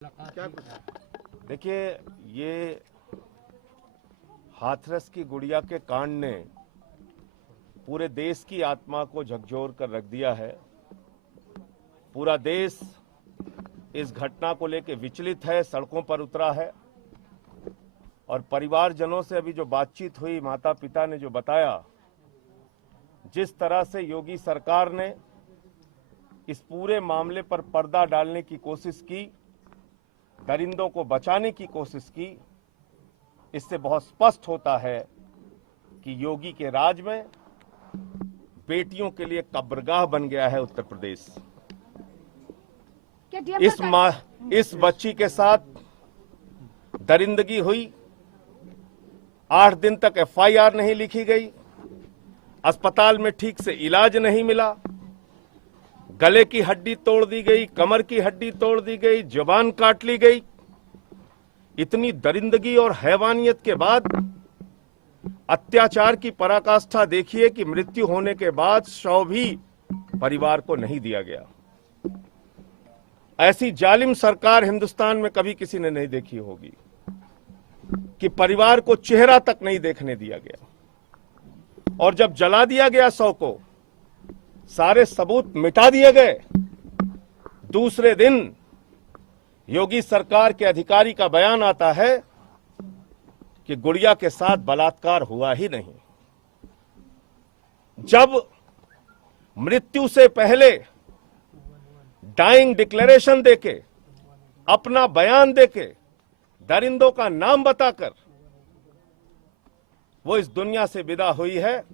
क्या कुछ? देखिए, ये हाथरस की गुड़िया के कांड ने पूरे देश की आत्मा को झकझोर कर रख दिया है। पूरा देश इस घटना को लेकर विचलित है, सड़कों पर उतरा है और परिवारजनों से अभी जो बातचीत हुई, माता पिता ने जो बताया, जिस तरह से योगी सरकार ने इस पूरे मामले पर पर्दा डालने की कोशिश की, दरिंदों को बचाने की कोशिश की, इससे बहुत स्पष्ट होता है कि योगी के राज में बेटियों के लिए कब्रगाह बन गया है उत्तर प्रदेश। इस बच्ची के साथ दरिंदगी हुई, 8 दिन तक एफआईआर नहीं लिखी गई, अस्पताल में ठीक से इलाज नहीं मिला, गले की हड्डी तोड़ दी गई, कमर की हड्डी तोड़ दी गई, जुबान काट ली गई। इतनी दरिंदगी और हैवानियत के बाद अत्याचार की पराकाष्ठा देखिए कि मृत्यु होने के बाद शव भी परिवार को नहीं दिया गया। ऐसी जालिम सरकार हिंदुस्तान में कभी किसी ने नहीं देखी होगी कि परिवार को चेहरा तक नहीं देखने दिया गया। और जब जला दिया गया शव को, सारे सबूत मिटा दिए गए, दूसरे दिन योगी सरकार के अधिकारी का बयान आता है कि गुड़िया के साथ बलात्कार हुआ ही नहीं। जब मृत्यु से पहले डाइंग डिक्लेरेशन देके, अपना बयान देके, दरिंदों का नाम बताकर वो इस दुनिया से विदा हुई है,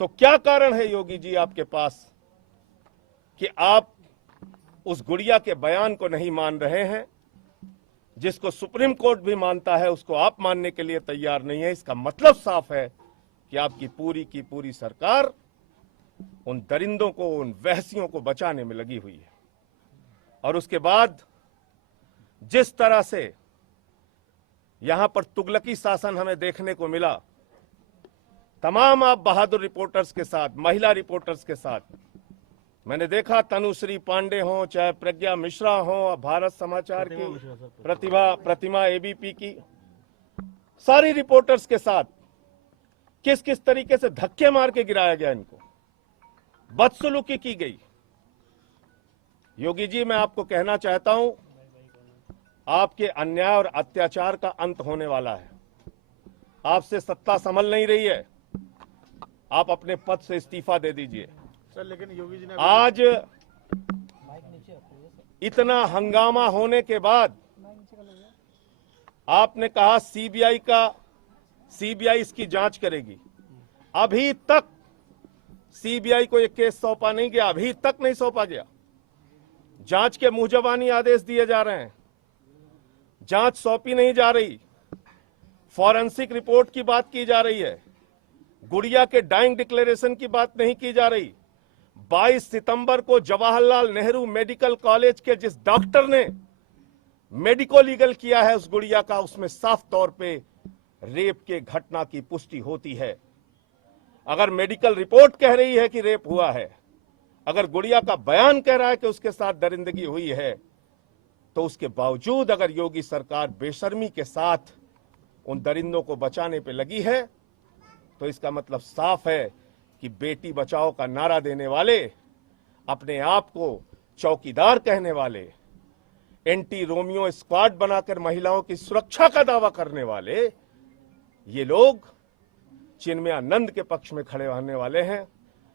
तो क्या कारण है योगी जी आपके पास कि आप उस गुड़िया के बयान को नहीं मान रहे हैं? जिसको सुप्रीम कोर्ट भी मानता है, उसको आप मानने के लिए तैयार नहीं है। इसका मतलब साफ है कि आपकी पूरी की पूरी सरकार उन दरिंदों को, उन वहसियों को बचाने में लगी हुई है। और उसके बाद जिस तरह से यहां पर तुगलकी शासन हमें देखने को मिला, तमाम आप बहादुर रिपोर्टर्स के साथ, महिला रिपोर्टर्स के साथ, मैंने देखा तनुश्री पांडे हो, चाहे प्रज्ञा मिश्रा हो, भारत समाचार की प्रतिमा एबीपी की, सारी रिपोर्टर्स के साथ किस किस तरीके से धक्के मार के गिराया गया, इनको बदसलूकी की गई। योगी जी, मैं आपको कहना चाहता हूं, आपके अन्याय और अत्याचार का अंत होने वाला है। आपसे सत्ता संभल नहीं रही है, आप अपने पद से इस्तीफा दे दीजिए। सर, लेकिन योगी जी ने आज इतना हंगामा होने के बाद आपने कहा सीबीआई इसकी जांच करेगी। अभी तक सीबीआई को एक केस सौंपा नहीं गया, अभी तक नहीं सौंपा गया। जांच के मुंहजबानी आदेश दिए जा रहे हैं, जांच सौंपी नहीं जा रही, फॉरेंसिक रिपोर्ट की बात की जा रही है, गुड़िया के डाइंग डिक्लेरेशन की बात नहीं की जा रही। 22 सितंबर को जवाहरलाल नेहरू मेडिकल कॉलेज के जिस डॉक्टर ने मेडिको लीगल किया है उस गुड़िया का, उसमें साफ तौर पे रेप के घटना की पुष्टि होती है। अगर मेडिकल रिपोर्ट कह रही है कि रेप हुआ है, अगर गुड़िया का बयान कह रहा है कि उसके साथ दरिंदगी हुई है, तो उसके बावजूद अगर योगी सरकार बेशर्मी के साथ उन दरिंदों को बचाने पे लगी है, तो इसका मतलब साफ है कि बेटी बचाओ का नारा देने वाले, अपने आप को चौकीदार कहने वाले, एंटी रोमियो स्क्वाड बनाकर महिलाओं की सुरक्षा का दावा करने वाले, ये लोग चिन्मयानंद के पक्ष में खड़े होने वाले हैं,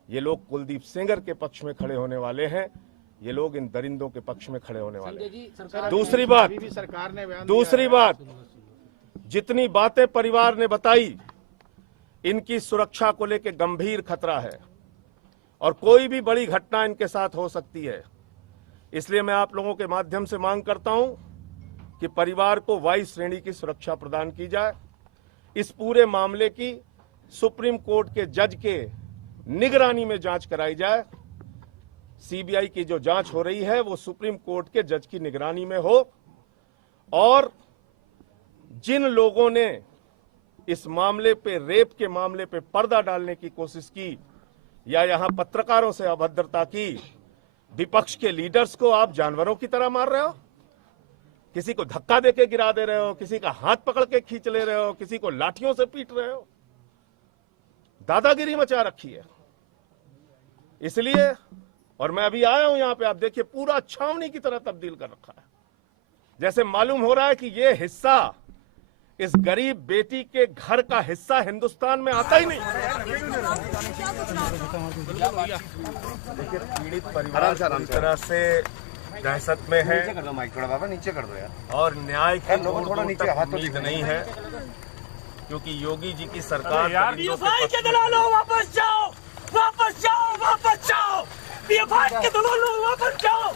ये लोग कुलदीप सेंगर के पक्ष में खड़े होने वाले हैं, ये लोग इन दरिंदों के पक्ष में खड़े होने वाले हैं। दूसरी बात, जितनी बातें परिवार ने बताई, इनकी सुरक्षा को लेकर गंभीर खतरा है और कोई भी बड़ी घटना इनके साथ हो सकती है। इसलिए मैं आप लोगों के माध्यम से मांग करता हूं कि परिवार को वायु श्रेणी की सुरक्षा प्रदान की जाए। इस पूरे मामले की सुप्रीम कोर्ट के जज के निगरानी में जांच कराई जाए। सीबीआई की जो जांच हो रही है वो सुप्रीम कोर्ट के जज की निगरानी में हो, और जिन लोगों ने इस मामले पे, रेप के मामले पे पर्दा डालने की कोशिश की या यहां पत्रकारों से अभद्रता की, विपक्ष के लीडर्स को आप जानवरों की तरह मार रहे हो। किसी को धक्का देके गिरा दे रहे हो, किसी का हाथ पकड़ के खींच ले रहे हो, किसी को लाठियों से पीट रहे हो, दादागिरी मचा रखी है। इसलिए, और मैं अभी आया हूं यहां पे, आप देखिए पूरा छावनी की तरह तब्दील कर रखा है। जैसे मालूम हो रहा है कि ये हिस्सा इस गरीब बेटी के घर का हिस्सा हिंदुस्तान में आता ही नहीं। देखिए पीड़ित परिवार पूरी तरह से दहशत में है, नीचे कर दो यार, और न्याय की थोड़ा नीचे हाथ तो उम्मीद नहीं है, क्योंकि योगी जी की सरकार के दलालों वापस जाओ, वापस जाओ, वापस जाओ, भाई के दलालों वापस जाओ,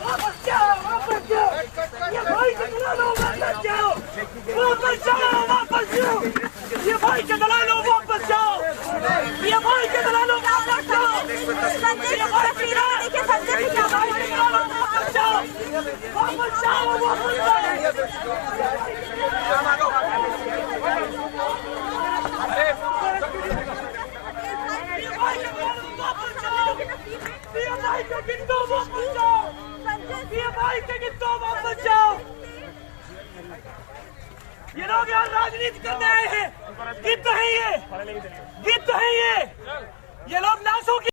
वापस जाओ, वापस जाओ, ये भाई के दलालों वापस जाओ, वापस जाओ, वापस जाओ, ये भाई के दलालों वापस जाओ, ये भाई के दलालों वापस जाओ, ये भाई के दलालों वापस जाओ, वापस जाओ, वापस ये लोग यहाँ राजनीति करने आए हैं, गीत तो है ये लोग लाशों की